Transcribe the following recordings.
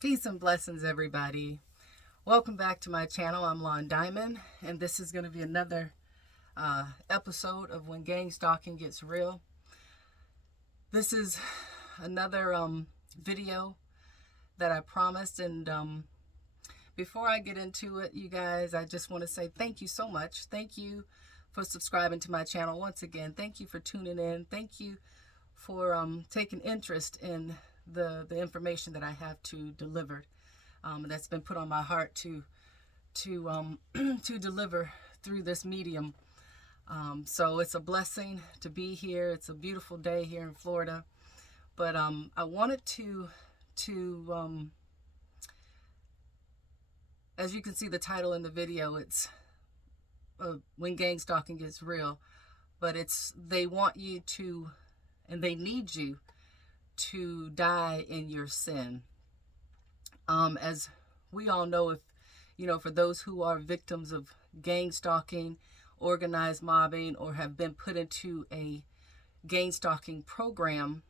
Peace and blessings, everybody. Welcome back to my channel. I'm Lon Diamond, and this is going to be another episode of When Gang Stalking Gets Real. This is another video that I promised, and before I get into it, you guys, I just want to say thank you so much. Thank you for subscribing to my channel once again. Thank you for tuning in. Thank you for taking interest in the information that I have to deliver. That's been put on my heart to to deliver through this medium. So it's a blessing to be here. It's a beautiful day here in Florida. But I wanted to as you can see the title in the video, it's When Gang Stalking Gets Real. But they want you to, and they need you to die in your sin. As we all know, for those who are victims of gang stalking, organized mobbing, or have been put into a gang stalking program,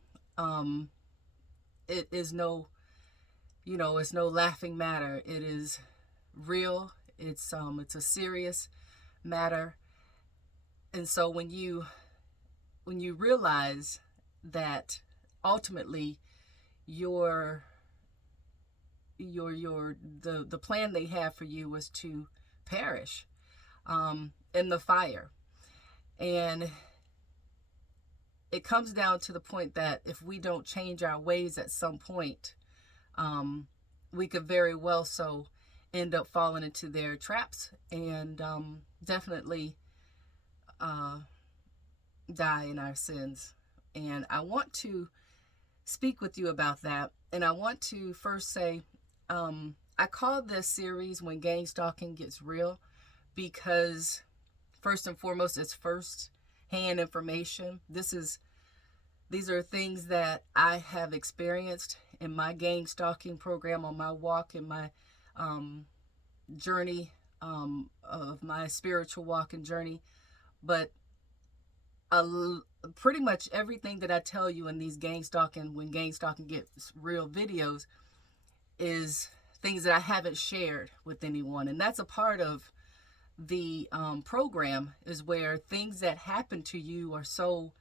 it is it's no laughing matter. It is real. It's a serious matter. And so when you realize that ultimately the plan they have for you was to perish in the fire, and it comes down to the point that if we don't change our ways at some point, we could very well end up falling into their traps and definitely die in our sins. And I want to speak with you about that. And I want to first say, I call this series When Gang Stalking Gets Real because first and foremost, it's first-hand information. These are things that I have experienced in my gang stalking program, on my walk, in my journey of my spiritual walk and journey. But pretty much everything that I tell you in these When Gang Stalking Gets Real videos is things that I haven't shared with anyone. And that's a part of the program, is where things that happen to you are so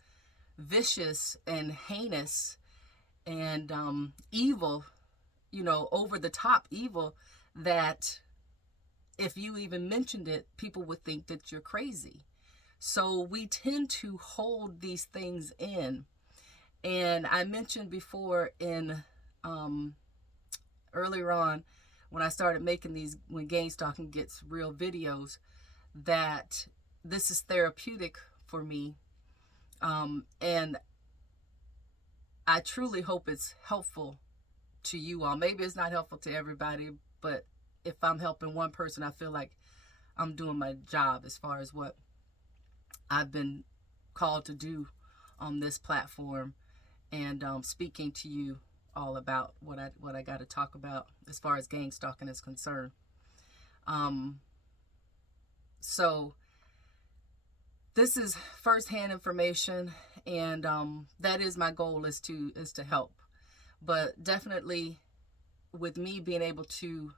vicious and heinous and evil, over the top evil, that if you even mentioned it, people would think that you're crazy. So we tend to hold these things in. And I mentioned before earlier on, when I started making these When Gang Stalking Gets Real videos, that this is therapeutic for me. And I truly hope it's helpful to you all. Maybe it's not helpful to everybody, but if I'm helping one person, I feel like I'm doing my job as far as what I've been called to do on this platform, and speaking to you all about what I got to talk about as far as gang stalking is concerned. So this is firsthand information, and that is my goal, is to help. But definitely, with me being able to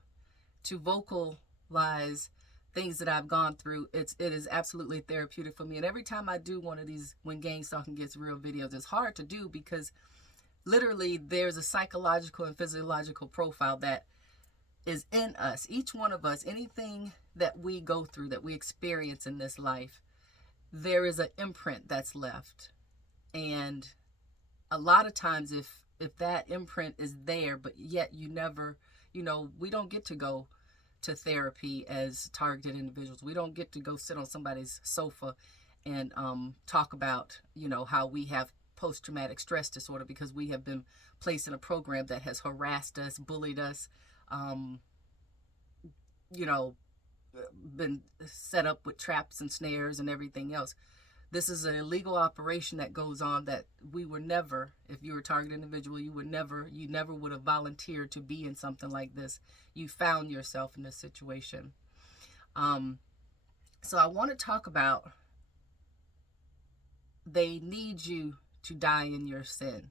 vocalize things that I've gone through, it is absolutely therapeutic for me. And every time I do one of these When Gang Stalking Gets Real videos, it's hard to do because literally there's a psychological and physiological profile that is in us. Each one of us, anything that we go through, that we experience in this life, there is an imprint that's left. And a lot of times, if that imprint is there, but yet you never, we don't get to go to therapy as targeted individuals. We don't get to go sit on somebody's sofa and talk about, how we have post-traumatic stress disorder, because we have been placed in a program that has harassed us, bullied us, been set up with traps and snares and everything else. This is an illegal operation that goes on that we were never, if you were a targeted individual, you never would have volunteered to be in something like this. You found yourself in this situation. So I want to talk about, they need you to die in your sin.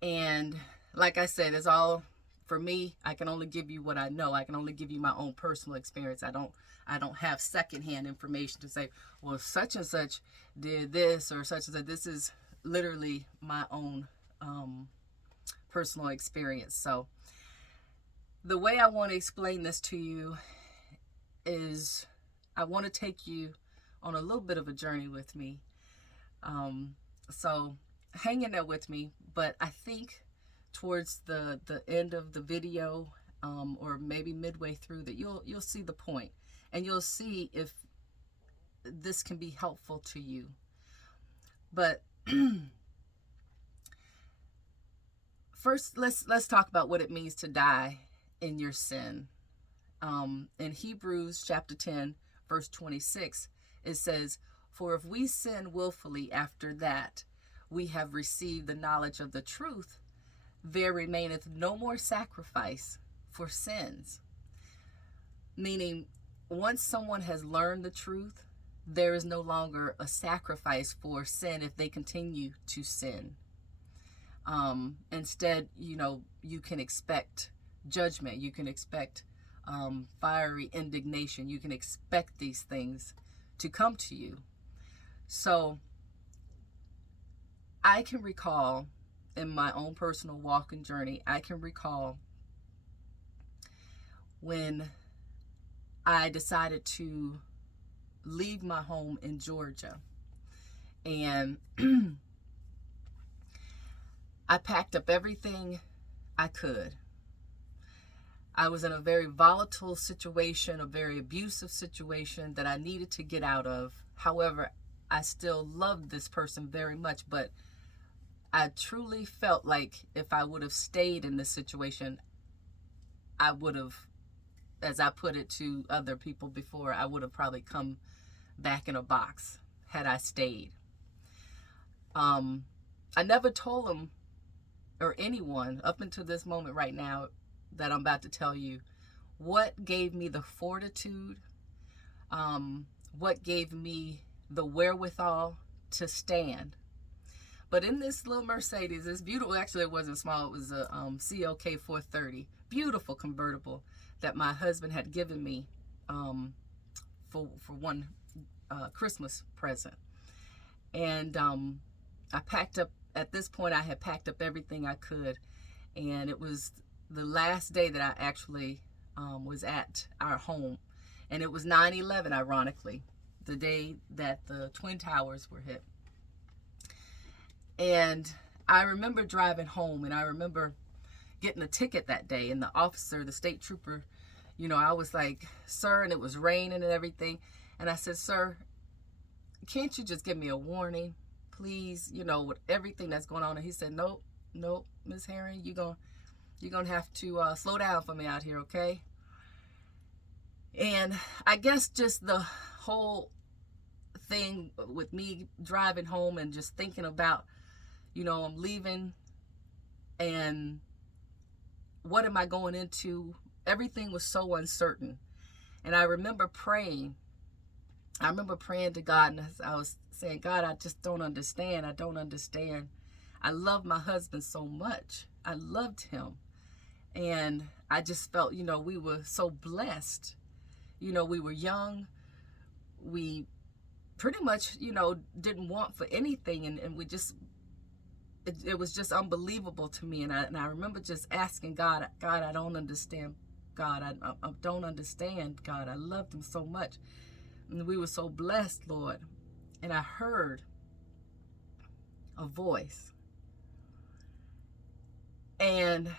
And like I said, it's all For me, I can only give you what I know. I can only give you my own personal experience. I don't have secondhand information to say, well, such and such did this or such and such. This is literally my own personal experience. So the way I want to explain this to you is I want to take you on a little bit of a journey with me. So hang in there with me, but I think towards the end of the video, or maybe midway through, that you'll see the point, and you'll see if this can be helpful to you. But first, let's talk about what it means to die in your sin. In Hebrews chapter 10, verse 26, it says, "For if we sin willfully after that we have received the knowledge of the truth, there remaineth no more sacrifice for sins." Meaning, once someone has learned the truth, there is no longer a sacrifice for sin if they continue to sin. Instead, you can expect judgment. You can expect fiery indignation. You can expect these things to come to you. So I can recall in my own personal walk and journey, I can recall when I decided to leave my home in Georgia. And I packed up everything I could. I was in a very volatile situation, a very abusive situation that I needed to get out of. However, I still loved this person very much, but I truly felt like if I would have stayed in this situation, I would have, as I put it to other people before, I would have probably come back in a box had I stayed. I never told them or anyone up until this moment right now that I'm about to tell you what gave me the fortitude, what gave me the wherewithal to stand. But in this little Mercedes, it's beautiful. Actually, it wasn't small. It was a CLK 430, beautiful convertible that my husband had given me for one Christmas present. And I packed up. At this point, I had packed up everything I could, and it was the last day that I actually was at our home, and it was 9/11, ironically, the day that the Twin Towers were hit. And I remember driving home, and I remember getting a ticket that day, and the officer, the state trooper, I was like, "Sir," and it was raining and everything, and I said, "Sir, can't you just give me a warning, please, with everything that's going on?" And he said, "Nope, Miss Herring, you're gonna have to slow down for me out here, okay?" And I guess just the whole thing with me driving home and just thinking about, I'm leaving, and what am I going into? Everything was so uncertain. And I remember praying. To God, and I was saying, "God, I just don't understand. I don't understand. I love my husband so much. I loved him. And I just felt, we were so blessed. We were young. We pretty much, didn't want for anything. And we just, it was just unbelievable to me. And I remember just asking God, I don't understand. God, I don't understand. God, I loved him so much. And we were so blessed, Lord." And I heard a voice. And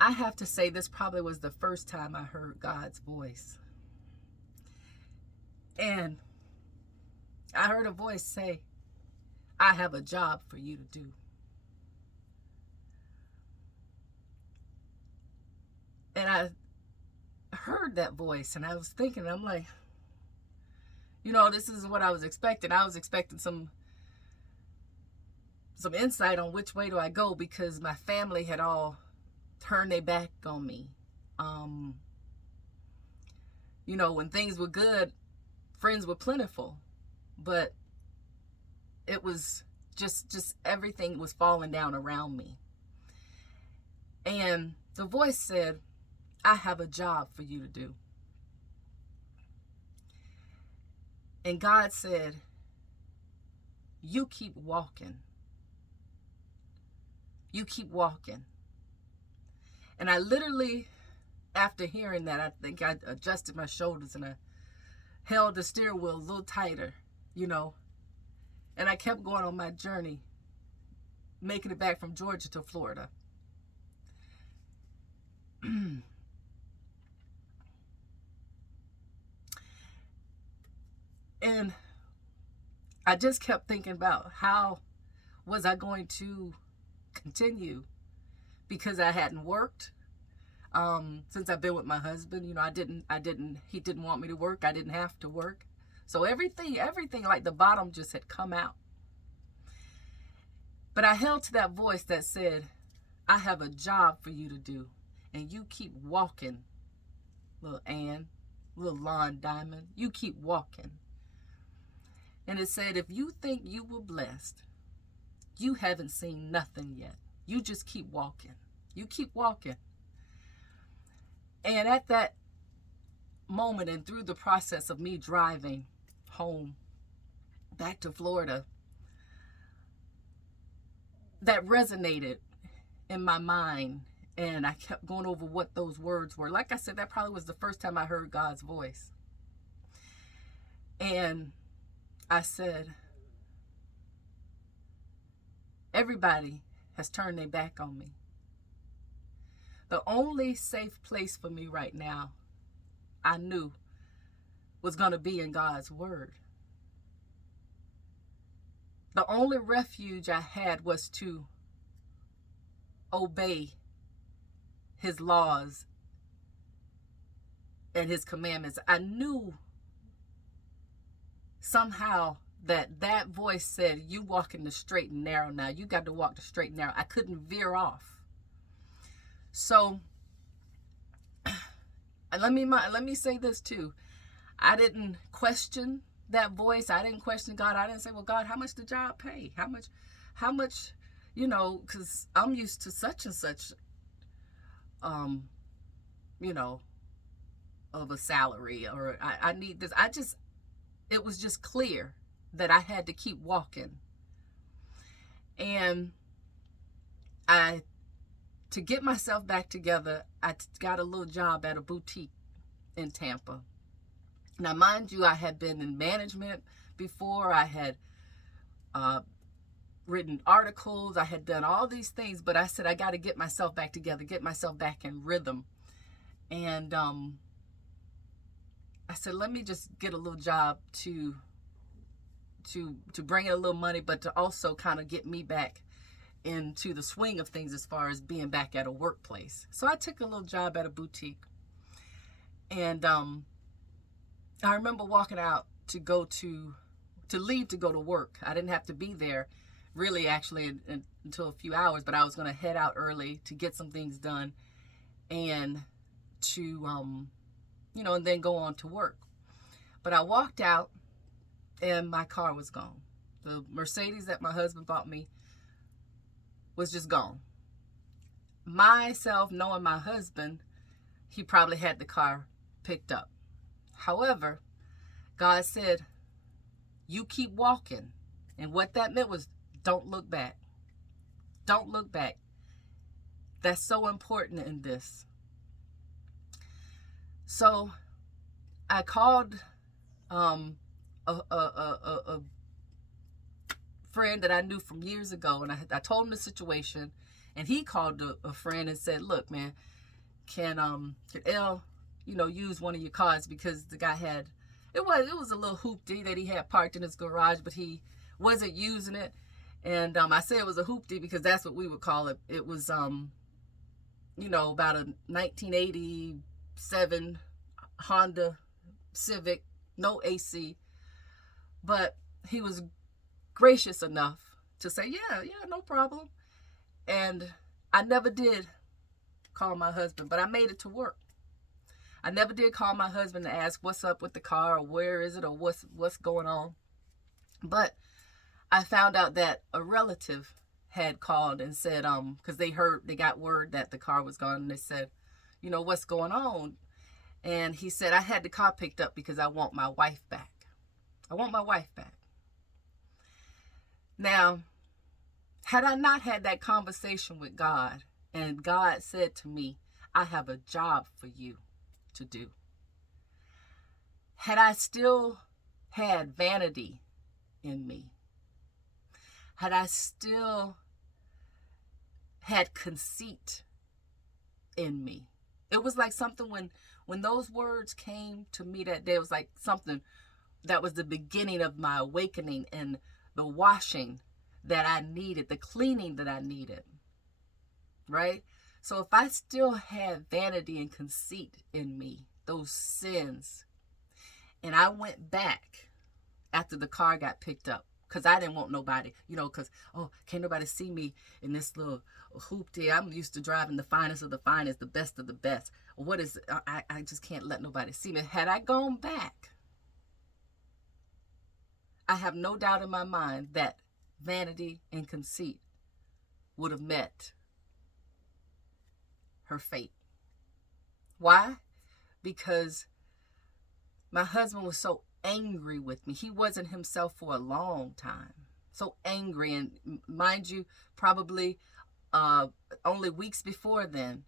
I have to say, this probably was the first time I heard God's voice. And I heard a voice say, "I have a job for you to do." And I heard that voice, and I was thinking, I'm like, this is what I was expecting. I was expecting some insight on which way do I go, because my family had all turned their back on me. When things were good, friends were plentiful, but it was just everything was falling down around me. And The voice said, I have a job for you to do. And God said, you keep walking. You keep walking. And I literally, after hearing that, I think I adjusted my shoulders and I held the steering wheel a little tighter, and I kept going on my journey, making it back from Georgia to Florida. And I just kept thinking about how was I going to continue, because I hadn't worked since I've been with my husband. He didn't want me to work. I didn't have to work. So everything like the bottom just had come out. But I held to that voice that said, I have a job for you to do, and you keep walking, little Ann, little Lon Diamond. You keep walking. And it said, if you think you were blessed, you haven't seen nothing yet. You just keep walking. You keep walking. And at that moment, and through the process of me driving home back to Florida, that resonated in my mind. And I kept going over what those words were. Like I said, that probably was the first time I heard God's voice. And I said, everybody has turned their back on me. The only safe place for me right now, I knew, was going to be in God's word. The only refuge I had was to obey his laws and his commandments. I knew somehow that voice said, you walk in the straight and narrow now. You got to walk the straight and narrow. I couldn't veer off. So, and let me say this too. I didn't question that voice. I didn't question God. I didn't say, well, God, how much the job pay? How much, because I'm used to such and such, of a salary, or I need this. It was just clear that I had to keep walking. And to get myself back together, I got a little job at a boutique in Tampa. Now, mind you, I had been in management before. I had written articles. I had done all these things, but I said, I got to get myself back together, get myself back in rhythm. And I said, let me just get a little job to bring in a little money, but to also kind of get me back into the swing of things as far as being back at a workplace. So I took a little job at a boutique. And I remember walking out to leave to go to work. I didn't have to be there really actually until a few hours, but I was going to head out early to get some things done and to, and then go on to work. But I walked out and my car was gone. The Mercedes that my husband bought me was just gone. Myself, knowing my husband, he probably had the car picked up. However, God said, you keep walking. And what that meant was, don't look back. Don't look back. That's so important in this. So I called a friend that I knew from years ago, and I told him the situation, and he called a friend and said, look, man, can El, use one of your cars, because the guy had, it was a little hoopty that he had parked in his garage, but he wasn't using it. And I say it was a hoopty because that's what we would call it. It was about a 1987 Honda Civic, no AC, but he was gracious enough to say, yeah, no problem. And I never did call my husband, but I made it to work. I never did call my husband to ask what's up with the car, or where is it, or what's going on. But I found out that a relative had called and said, because they got word that the car was gone, and they said, you know, what's going on? And he said, I had the car picked up because I want my wife back. I want my wife back. Now, had I not had that conversation with God, and God said to me, I have a job for you to do. Had I still had vanity in me, had I still had conceit in me, it was like something when those words came to me that day, it was like something that was the beginning of my awakening and the washing that I needed, the cleaning that I needed, right? So if I still had vanity and conceit in me, those sins, and I went back after the car got picked up, because I didn't want nobody, you know, because, oh, can't nobody see me in this little hoopty. I'm used to driving the finest of the finest, the best of the best. What is it? I just can't let nobody see me. Had I gone back, I have no doubt in my mind that vanity and conceit would have met her fate. Why? Because my husband was so angry with me. He wasn't himself for a long time. So angry. And mind you, probably only weeks before then,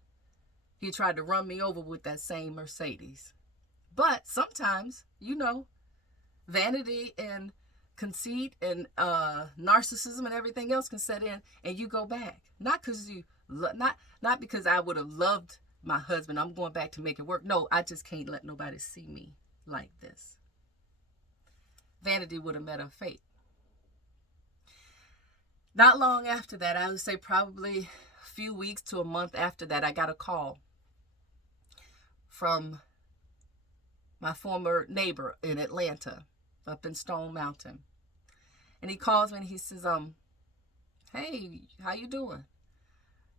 he tried to run me over with that same Mercedes. But sometimes, you know, vanity and conceit and narcissism and everything else can set in, and you go back. Not because not because I would have loved my husband. I'm going back to make it work. No, I just can't let nobody see me like this. Vanity would have met her fate. Not long after that, I would say probably a few weeks to a month after that, I got a call from my former neighbor in Atlanta, up in Stone Mountain. And he calls me and he says, hey, how you doing?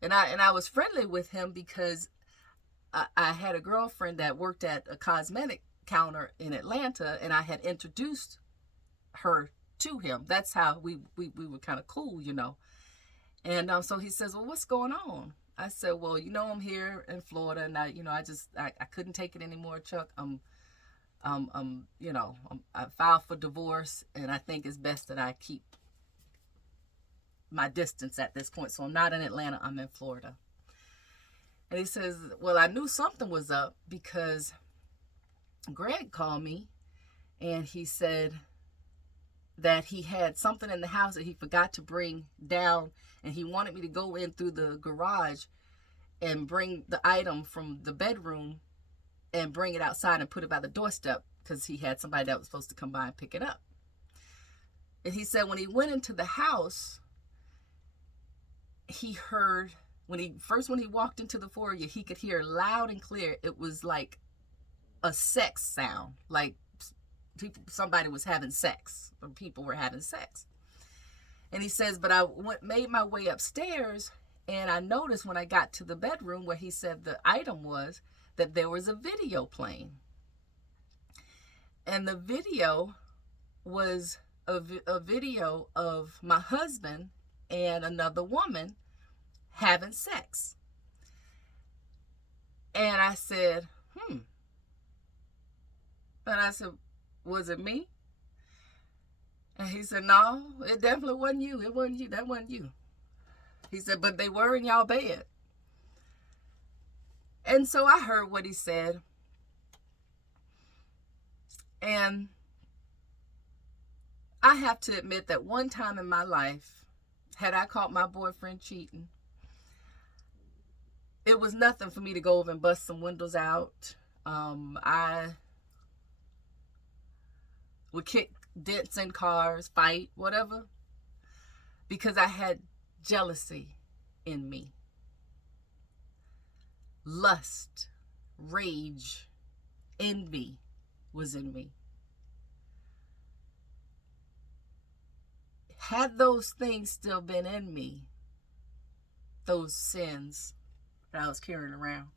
And I was friendly with him because I had a girlfriend that worked at a cosmetic counter in Atlanta, and I had introduced her to him. That's how we were kind of cool, you know. And so he says, well, what's going on? I said, well, you know, I'm here in Florida, and I couldn't take it anymore, Chuck. I filed for divorce, and I think it's best that I keep my distance at this point. So I'm not in Atlanta, I'm in Florida. And he says, well, I knew something was up because Greg called me and he said that he had something in the house that he forgot to bring down, and he wanted me to go in through the garage and bring the item from the bedroom and bring it outside and put it by the doorstep because he had somebody that was supposed to come by and pick it up. And he said when he went into the house, he heard, when he walked into the foyer, he could hear loud and clear. It was like a sex sound, like somebody was having sex, or people were having sex. And he says, but I made my way upstairs, and I noticed when I got to the bedroom where he said the item was, that there was a video playing. And the video was a video of my husband and another woman having sex. And I said, And I said, was it me? And he said, no, it definitely wasn't you. It wasn't you. That wasn't you. He said, but they were in y'all bed. And so I heard what he said. And I have to admit that one time in my life, had I caught my boyfriend cheating, it was nothing for me to go over and bust some windows out. I would kick dents in cars, fight, whatever, because I had jealousy in me. Lust, rage, envy was in me. Had those things still been in me, those sins that I was carrying around,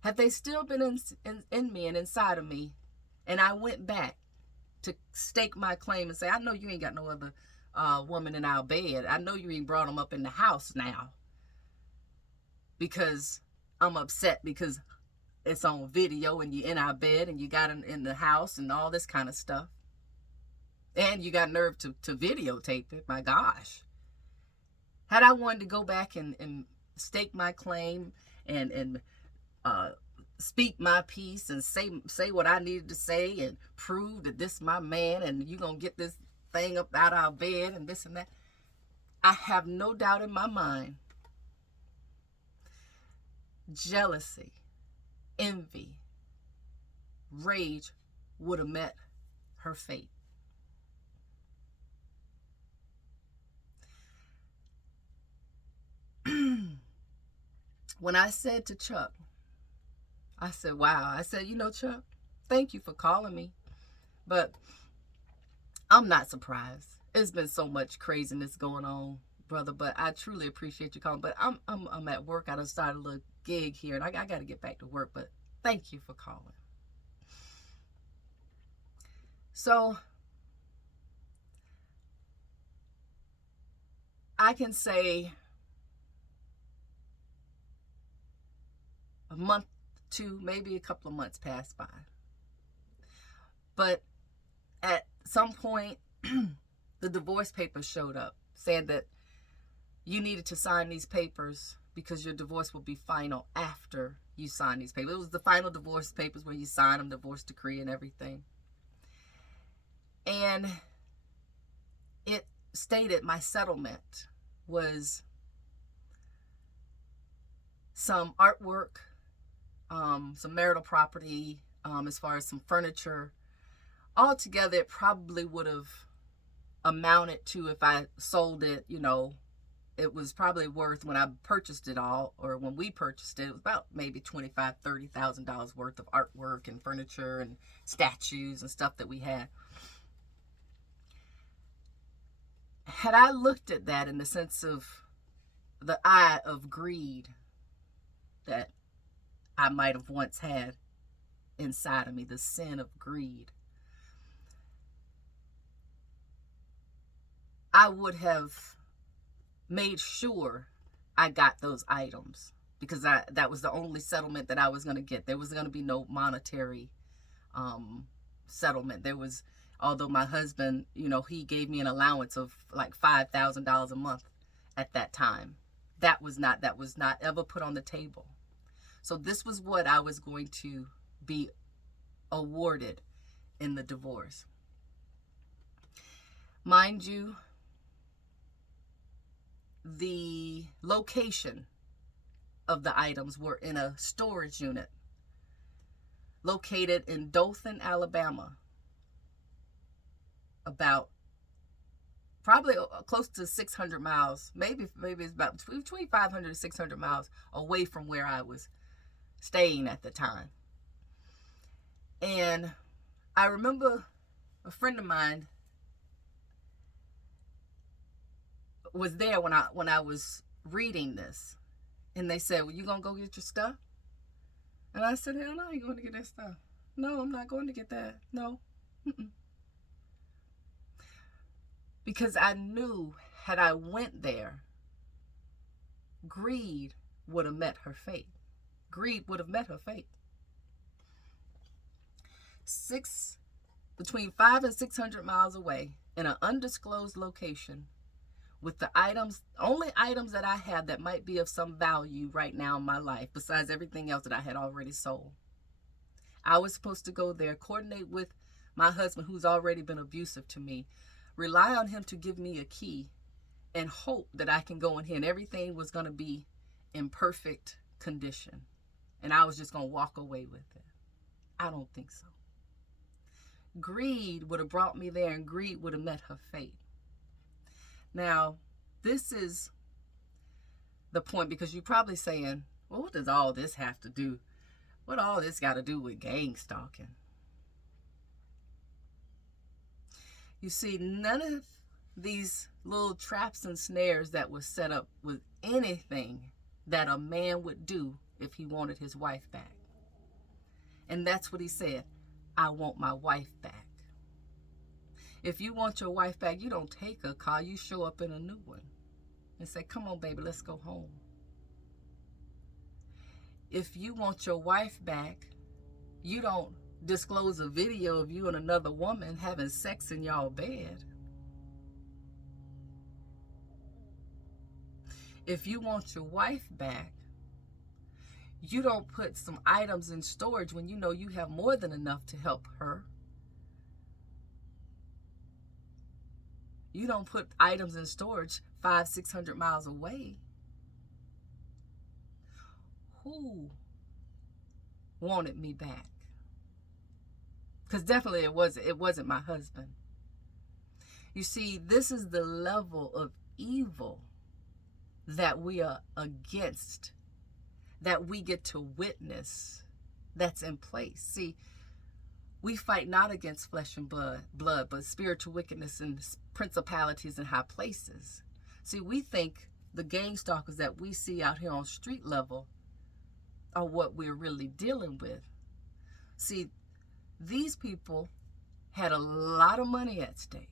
had they still been in me and inside of me, and I went back to stake my claim and say, I know you ain't got no other woman in our bed. I know you ain't brought them up in the house now because I'm upset because it's on video and you're in our bed and you got them in the house and all this kind of stuff. And you got nerve to videotape it. My gosh. Had I wanted to go back and stake my claim and speak my piece and say what I needed to say and prove that this is my man and you gonna get this thing up out of our bed and this and that, I have no doubt in my mind, jealousy, envy, rage would have met her fate. When I said to Chuck, I said, wow. I said, you know, Chuck, thank you for calling me, but I'm not surprised. It's been so much craziness going on, brother, but I truly appreciate you calling. But I'm at work. I done started a little gig here, and I got to get back to work, but thank you for calling. So I can say a month, two, maybe a couple of months passed by. But at some point, the divorce papers showed up saying that you needed to sign these papers because your divorce will be final after you sign these papers. It was the final divorce papers where you sign them, divorce decree and everything. And it stated my settlement was some artwork, some marital property, as far as some furniture. Altogether, it probably would have amounted to, if I sold it, you know, it was probably worth, when I purchased it all, or when we purchased it, it was about maybe $25,000, $30,000 worth of artwork and furniture and statues and stuff that we had. Had I looked at that in the sense of the eye of greed that I might have once had inside of me, the sin of greed, I would have made sure I got those items, because that was the only settlement that I was going to get. There was going to be no monetary settlement. There was, although my husband, you know, he gave me an allowance of like $5,000 a month at that time. That was not ever put on the table. So this was what I was going to be awarded in the divorce. Mind you, the location of the items were in a storage unit located in Dothan, Alabama, about probably close to 600 miles, maybe it's about between 500 and 600 miles away from where I was staying at the time. And I remember a friend of mine was there when I was reading this, and they said, well, you gonna go get your stuff? And I said, hell no, I ain't going to get that stuff. No, I'm not going to get that. No. Mm-mm. Because I knew, had I went there, greed would have met her fate. Greed would have met her fate. Between 500 and 600 miles away, in an undisclosed location, with the only items that I had that might be of some value right now in my life, besides everything else that I had already sold. I was supposed to go there, coordinate with my husband, who's already been abusive to me, rely on him to give me a key, and hope that I can go in here and everything was going to be in perfect condition. And I was just going to walk away with it. I don't think so. Greed would have brought me there, and greed would have met her fate. Now, this is the point, because you're probably saying, well, what does all this have to do? What all this got to do with gang stalking? You see, none of these little traps and snares that was set up with anything that a man would do if he wanted his wife back. And that's what he said, I want my wife back. If you want your wife back, you don't take a car. You show up in a new one and say, come on, baby, let's go home. If you want your wife back, you don't disclose a video of you and another woman having sex in y'all bed. If you want your wife back, you don't put some items in storage when you know you have more than enough to help her. You don't put items in storage 500-600 miles away. Who wanted me back? Because definitely it wasn't my husband. You see, this is the level of evil that we are against, that we get to witness, that's in place. See, we fight not against flesh and blood, but spiritual wickedness and principalities in high places. See, we think the gang stalkers that we see out here on street level are what we're really dealing with. See, these people had a lot of money at stake.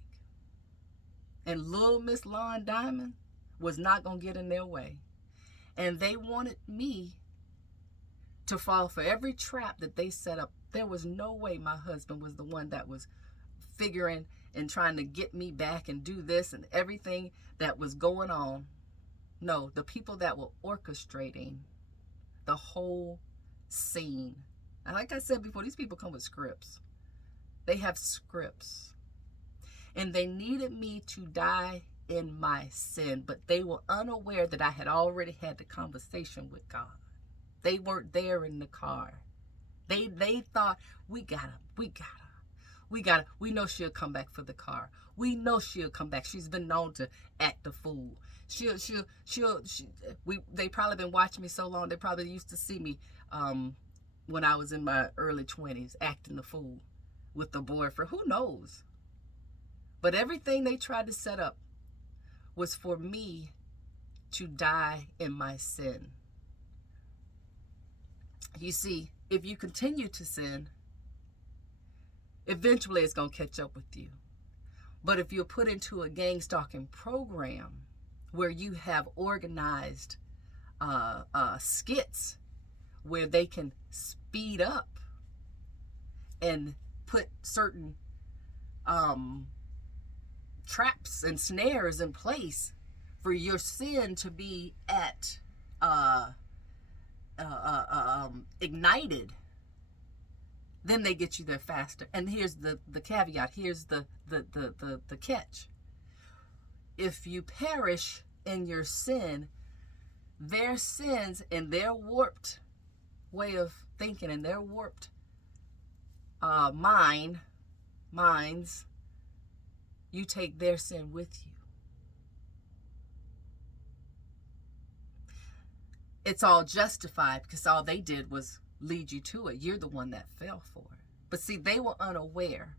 And little Miss Lon Diamond was not going to get in their way. And they wanted me to fall for every trap that they set up. There was no way my husband was the one that was figuring and trying to get me back and do this and everything that was going on. No, the people that were orchestrating the whole scene. And like I said before, these people come with scripts. They have scripts. And they needed me to die in my sin, but they were unaware that I had already had the conversation with God. They weren't there in the car. They thought, we know she'll come back for the car. We know she'll come back. She's been known to act a fool. They probably been watching me so long, they probably used to see me when I was in my early 20s acting the fool with the boyfriend. Who knows? But everything they tried to set up was for me to die in my sin. You see, if you continue to sin, eventually it's going to catch up with you. But if you're put into a gang stalking program where you have organized skits where they can speed up and put certain traps and snares in place for your sin to be at ignited, then they get you there faster. And here's the caveat. Here's the catch. If you perish in your sin, their sins and their warped way of thinking and their warped minds, you take their sin with you. It's all justified because all they did was lead you to it. You're the one that fell for it. But see, they were unaware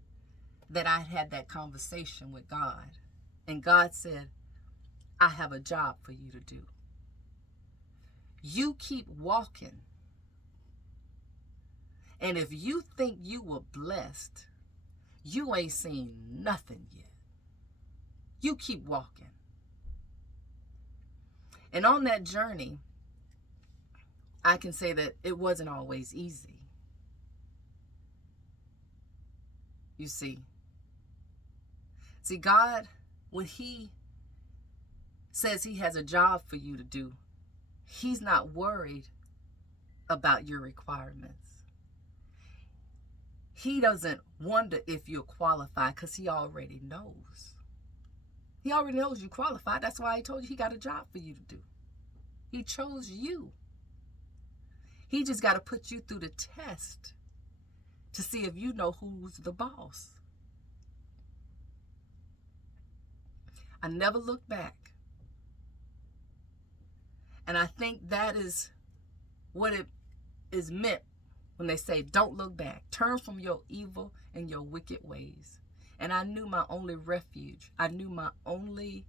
that I had that conversation with God. And God said, I have a job for you to do. You keep walking. And if you think you were blessed, you ain't seen nothing yet. You keep walking. And on that journey, I can say that it wasn't always easy. You see, God, when he says he has a job for you to do, he's not worried about your requirements. He doesn't wonder if you're qualified because he already knows. He already knows you qualified. That's why he told you he got a job for you to do. He chose you. He just got to put you through the test to see if you know who's the boss. I never look back. And I think that is what it is meant when they say, don't look back. Turn from your evil and your wicked ways. And I knew my only refuge. I knew my only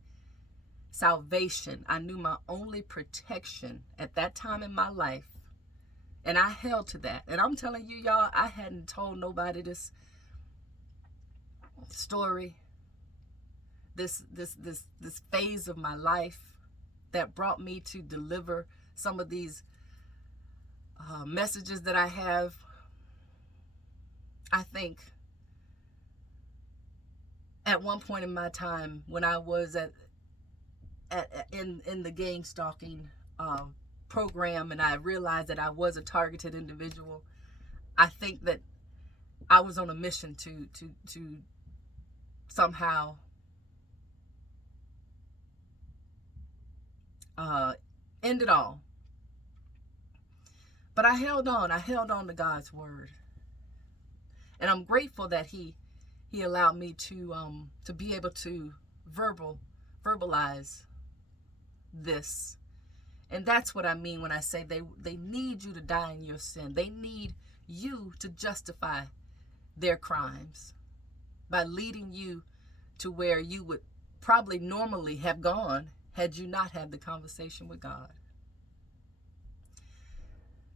salvation. I knew my only protection at that time in my life. And I held to that. And I'm telling you, y'all, I hadn't told nobody this story this phase of my life that brought me to deliver some of these messages that I have. I think at one point in my time when I was in the gang stalking program, and I realized that I was a targeted individual, I think that I was on a mission to somehow end it all. But I held on to God's word, and I'm grateful that He allowed me to be able to verbalize this. And that's what I mean when I say they need you to die in your sin. They need you to justify their crimes by leading you to where you would probably normally have gone had you not had the conversation with God.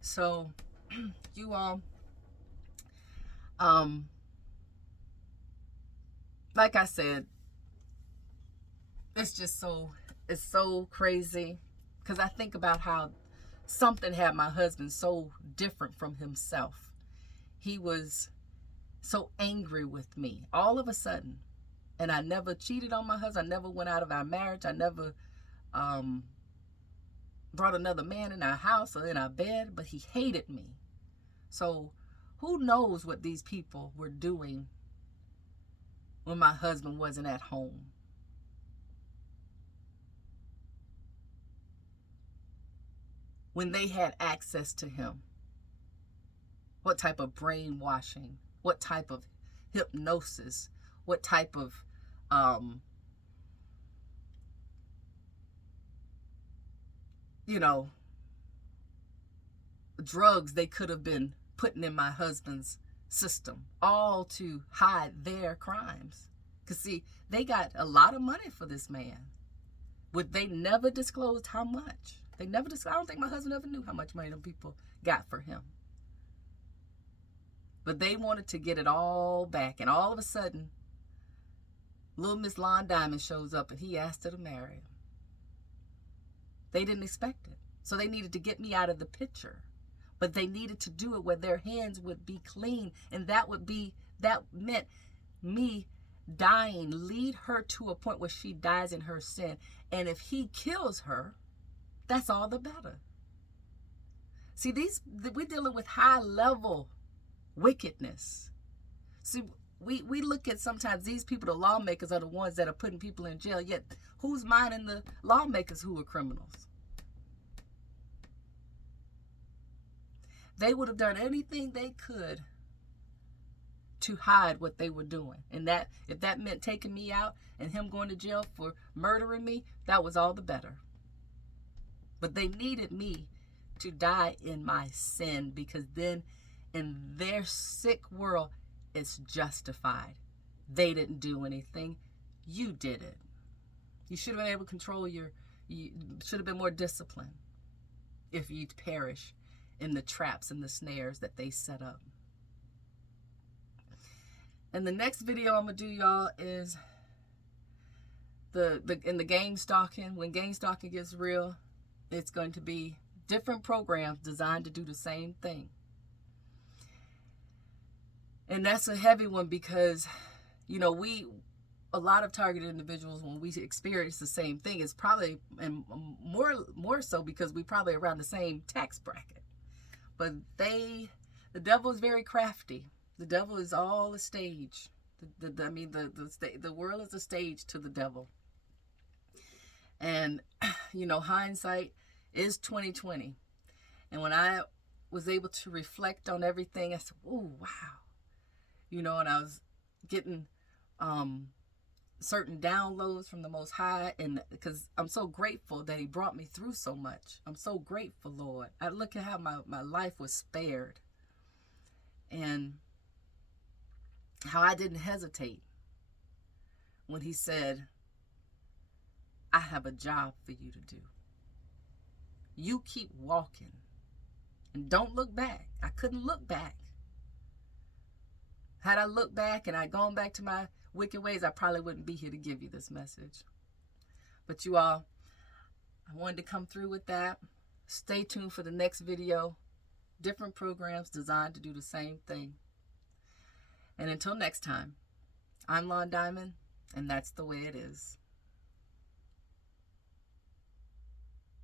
So, you all, like I said, it's so crazy, because I think about how something had my husband so different from himself. He was so angry with me all of a sudden, and I never cheated on my husband. I never went out of our marriage. I never brought another man in our house or in our bed, but he hated me. So who knows what these people were doing when my husband wasn't at home. When they had access to him. What type of brainwashing, what type of hypnosis, what type of drugs they could have been putting in my husband's system, all to hide their crimes. Because see, they got a lot of money for this man. They never disclosed how much. I don't think my husband ever knew how much money them people got for him. But they wanted to get it all back. And all of a sudden, little Miss Lon Diamond shows up and he asked her to marry him. They didn't expect it. So they needed to get me out of the picture. But they needed to do it where their hands would be clean. And that meant me dying, lead her to a point where she dies in her sin. And if he kills her, that's all the better. See, we're dealing with high level wickedness. See, we look at sometimes these people, the lawmakers, are the ones that are putting people in jail, yet who's minding the lawmakers who are criminals? They would have done anything they could to hide what they were doing. And that, if that meant taking me out and him going to jail for murdering me, that was all the better. But they needed me to die in my sin, because then in their sick world, it's justified. They didn't do anything. You did it. You should have been able to control you should have been more disciplined if you'd perish in the traps and the snares that they set up. And the next video I'm going to do, y'all, is in the gang stalking. When gang stalking gets real, it's going to be different programs designed to do the same thing. And that's a heavy one, because, a lot of targeted individuals, when we experience the same thing, it's probably, and more so because we probably around the same tax bracket. But the devil is very crafty. The devil is all a stage. The world is a stage to the devil. And, hindsight is 2020. And when I was able to reflect on everything, I said, oh, wow. And I was getting certain downloads from the Most High, and because I'm so grateful that He brought me through so much. I'm so grateful, Lord. I look at how my life was spared, and how I didn't hesitate when He said, I have a job for you to do. You keep walking and don't look back. I couldn't look back. Had I looked back and I'd gone back to my wicked ways, I probably wouldn't be here to give you this message. But you all, I wanted to come through with that. Stay tuned for the next video. Different programs designed to do the same thing. And until next time, I'm Lon Diamond, and that's the way it is.